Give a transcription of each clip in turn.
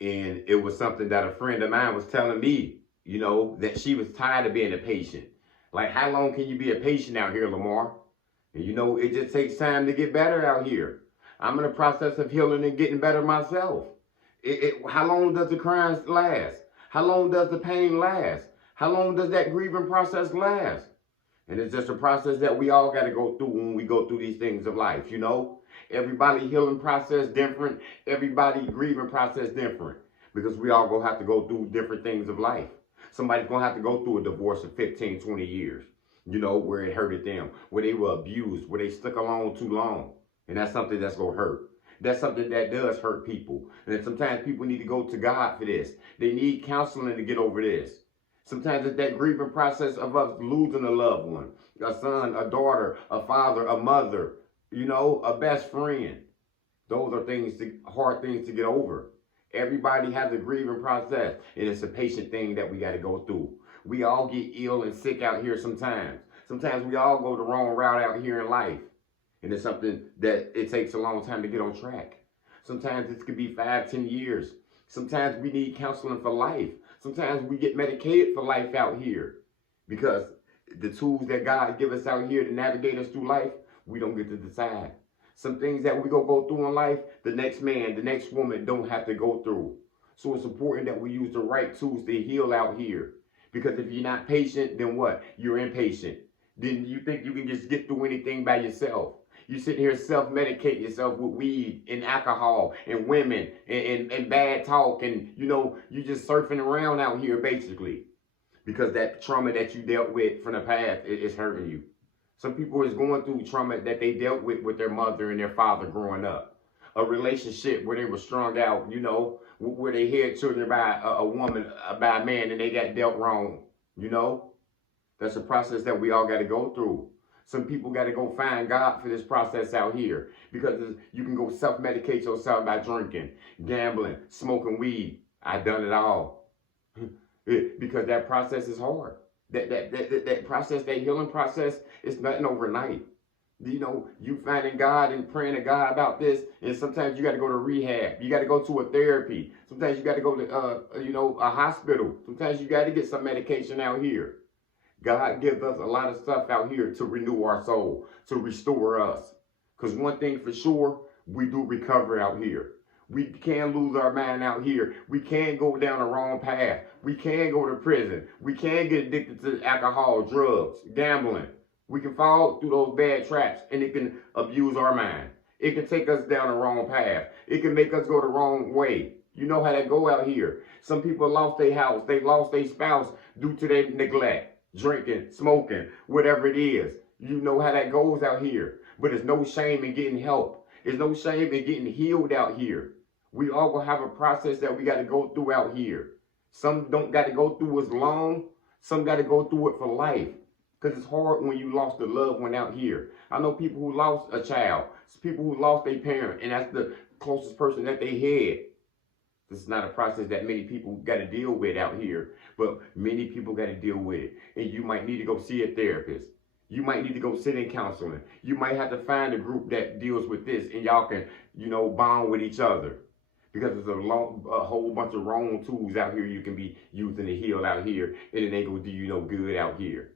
And it was something that a friend of mine was telling me, that she was tired of being a patient. Like, how long can you be a patient out here, Lamar? And it just takes time to get better out here. I'm in the process of healing and getting better myself. How long does the crying last? How long does the pain last? How long does that grieving process last? And it's just a process that we all got to go through when we go through these things of life. Everybody healing process different. Everybody grieving process different. Because we all gonna have to go through different things of life. Somebody's gonna have to go through a divorce of 15, 20 years, where it hurted them, where they were abused, where they stuck alone too long. And that's something that's gonna hurt. That's something that does hurt people. And sometimes people need to go to God for this. They need counseling to get over this. Sometimes it's that grieving process of us losing a loved one, a son, a daughter, a father, a mother, a best friend. Those are hard things to get over. Everybody has a grieving process, and it's a patient thing that we got to go through. We all get ill and sick out here sometimes. Sometimes we all go the wrong route out here in life, and it's something that it takes a long time to get on track. Sometimes it could be 5, 10 years. Sometimes we need counseling for life. Sometimes we get medicated for life out here because the tools that God give us out here to navigate us through life, we don't get to decide. Some things that we gonna go through in life, the next man, the next woman don't have to go through. So it's important that we use the right tools to heal out here. Because if you're not patient, then what? You're impatient. Then you think you can just get through anything by yourself. You sit here self-medicate yourself with weed and alcohol and women and bad talk, and you just surfing around out here basically because that trauma that you dealt with from the past is hurting you. Some people is going through trauma that they dealt with their mother and their father growing up. A relationship where they were strung out, where they had children by a woman, by a man, and they got dealt wrong. You know, that's a process that we all got to go through. Some people got to go find God for this process out here because you can go self-medicate yourself by drinking, gambling, smoking weed. I done it all because that process is hard. That process, that healing process, is nothing overnight. You finding God and praying to God about this, and sometimes you got to go to rehab. You got to go to a therapy. Sometimes you got to go to a hospital. Sometimes you got to get some medication out here. God gives us a lot of stuff out here to renew our soul, to restore us. Because one thing for sure, we do recover out here. We can lose our mind out here. We can go down the wrong path. We can go to prison. We can get addicted to alcohol, drugs, gambling. We can fall through those bad traps, and it can abuse our mind. It can take us down the wrong path. It can make us go the wrong way. You know how that go out here. Some people lost their house. They lost their spouse due to their neglect, drinking, smoking, whatever it is. You know how that goes out here. But there's no shame in getting help. There's no shame in getting healed out here. We all gonna have a process that we got to go through out here. Some don't got to go through as long. Some got to go through it for life. Because it's hard when you lost a loved one out here. I know people who lost a child. People who lost a parent. And that's the closest person that they had. This is not a process that many people got to deal with out here. But many people got to deal with it. And you might need to go see a therapist. You might need to go sit in counseling. You might have to find a group that deals with this. And y'all can, bond with each other. Because there's a whole bunch of wrong tools out here you can be using to heal out here. And then they go do you no good out here.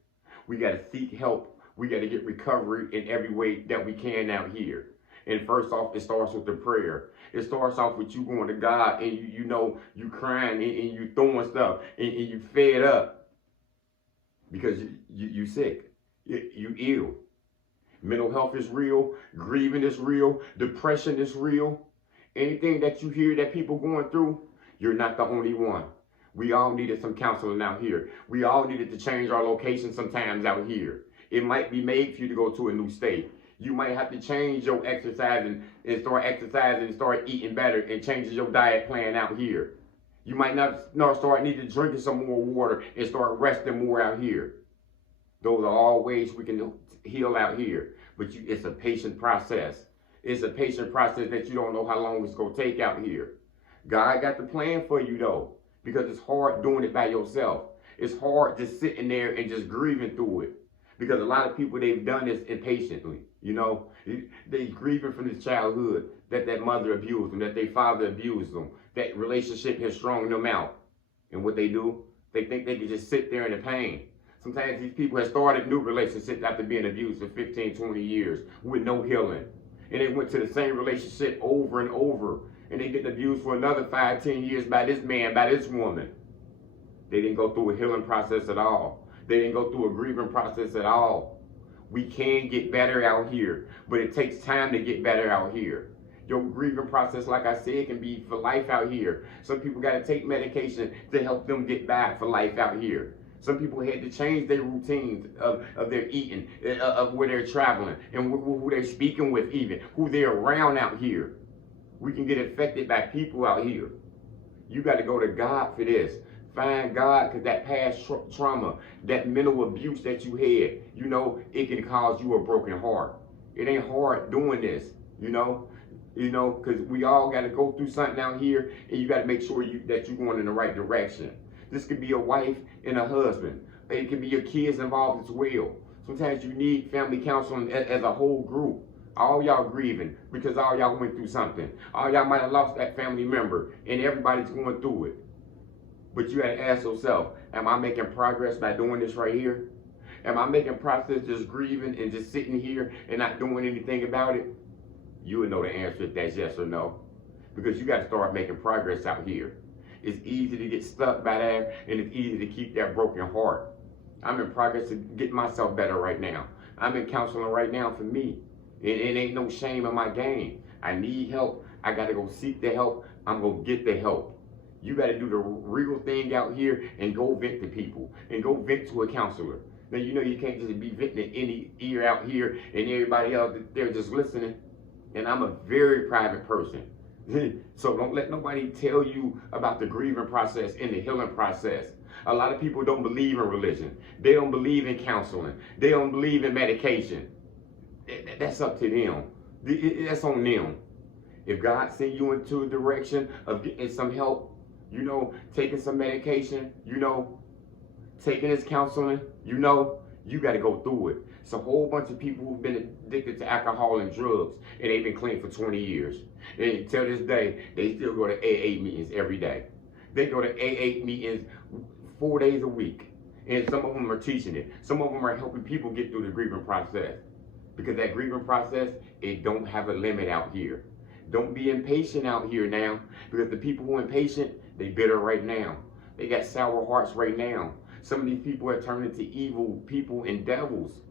We got to seek help. We got to get recovery in every way that we can out here. And first off, it starts with the prayer. It starts off with you going to God and you crying and you throwing stuff and you fed up because you sick. You ill. Mental health is real. Grieving is real. Depression is real. Anything that you hear that people going through, you're not the only one. We all needed some counseling out here. We all needed to change our location sometimes out here. It might be made for you to go to a new state. You might have to change your exercise and start exercising and start eating better and change your diet plan out here. You might not start needing to drinking some more water and start resting more out here. Those are all ways we can heal out here. But it's a patient process. It's a patient process that you don't know how long it's going to take out here. God got the plan for you though. Because it's hard doing it by yourself. It's hard just sitting there and just grieving through it. Because a lot of people, they've done this impatiently. You know, they grieving from this childhood that that mother abused them, that their father abused them, that relationship has strung them out. And what they do, they think they can just sit there in the pain. Sometimes these people have started new relationships after being abused for 15, 20 years with no healing. And they went to the same relationship over and over. And they get abused for another 5, 10 years by this man, by this woman. They didn't go through a healing process at all. They didn't go through a grieving process at all. We can get better out here, but it takes time to get better out here. Your grieving process, like I said, can be for life out here. Some people got to take medication to help them get back for life out here. Some people had to change their routines of their eating, of where they're traveling, and who they're speaking with even, who they're around out here. We can get affected by people out here. You got to go to God for this. Find God, because that past trauma, that mental abuse that you had, you know, it can cause you a broken heart. It ain't hard doing this, you know, because we all got to go through something out here, and you got to make sure that you're going in the right direction. This could be a wife and a husband. It could be your kids involved as well. Sometimes you need family counseling as a whole group. All y'all grieving because all y'all went through something. All y'all might have lost that family member, and everybody's going through it. But you got to ask yourself, am I making progress by doing this right here? Am I making progress just grieving and just sitting here and not doing anything about it? You would know the answer if that's yes or no. Because you got to start making progress out here. It's easy to get stuck by that, and it's easy to keep that broken heart. I'm in progress to get myself better right now. I'm in counseling right now for me. It ain't no shame in my game. I need help. I got to go seek the help. I'm going to get the help. You got to do the real thing out here and go vent to people and go vent to a counselor. Now, you know, you can't just be venting in any ear out here and everybody else, they're just listening. And I'm a very private person. So don't let nobody tell you about the grieving process and the healing process. A lot of people don't believe in religion. They don't believe in counseling. They don't believe in medication. That's up to them. That's on them. If God sent you into a direction of getting some help, you know, taking some medication, you know, taking this counseling, you know, you got to go through it. It's a whole bunch of people who've been addicted to alcohol and drugs, and they've been clean for 20 years. And until this day, they still go to AA meetings every day. They go to AA meetings 4 days a week. And some of them are teaching it. Some of them are helping people get through the grieving process. Because that grieving process, it don't have a limit out here. Don't be impatient out here now. Because the people who are impatient, they bitter right now. They got sour hearts right now. Some of these people have turned into evil people and devils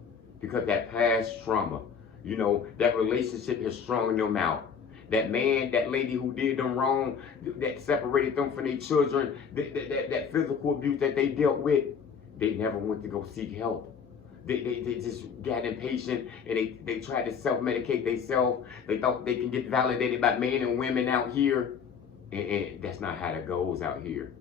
because that past trauma, you know, that relationship has strung them out. That man, that lady who did them wrong, that separated them from their children, that physical abuse that they dealt with, they never went to go seek help. They just got impatient and they tried to self-medicate themselves. They thought they can get validated by men and women out here. And that's not how it goes out here.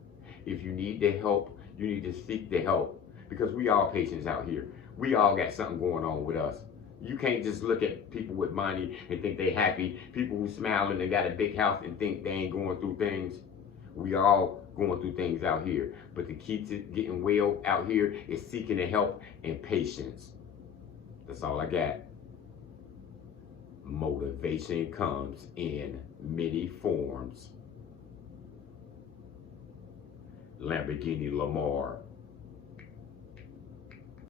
If you need the help, you need to seek the help. Because we all patients out here. We all got something going on with us. You can't just look at people with money and think they happy. People who smile and they got a big house and think they ain't going through things. We all going through things out here. But the key to getting well out here is seeking the help and patience. That's all I got. Motivation comes in many forms. Lamborghini Lamar.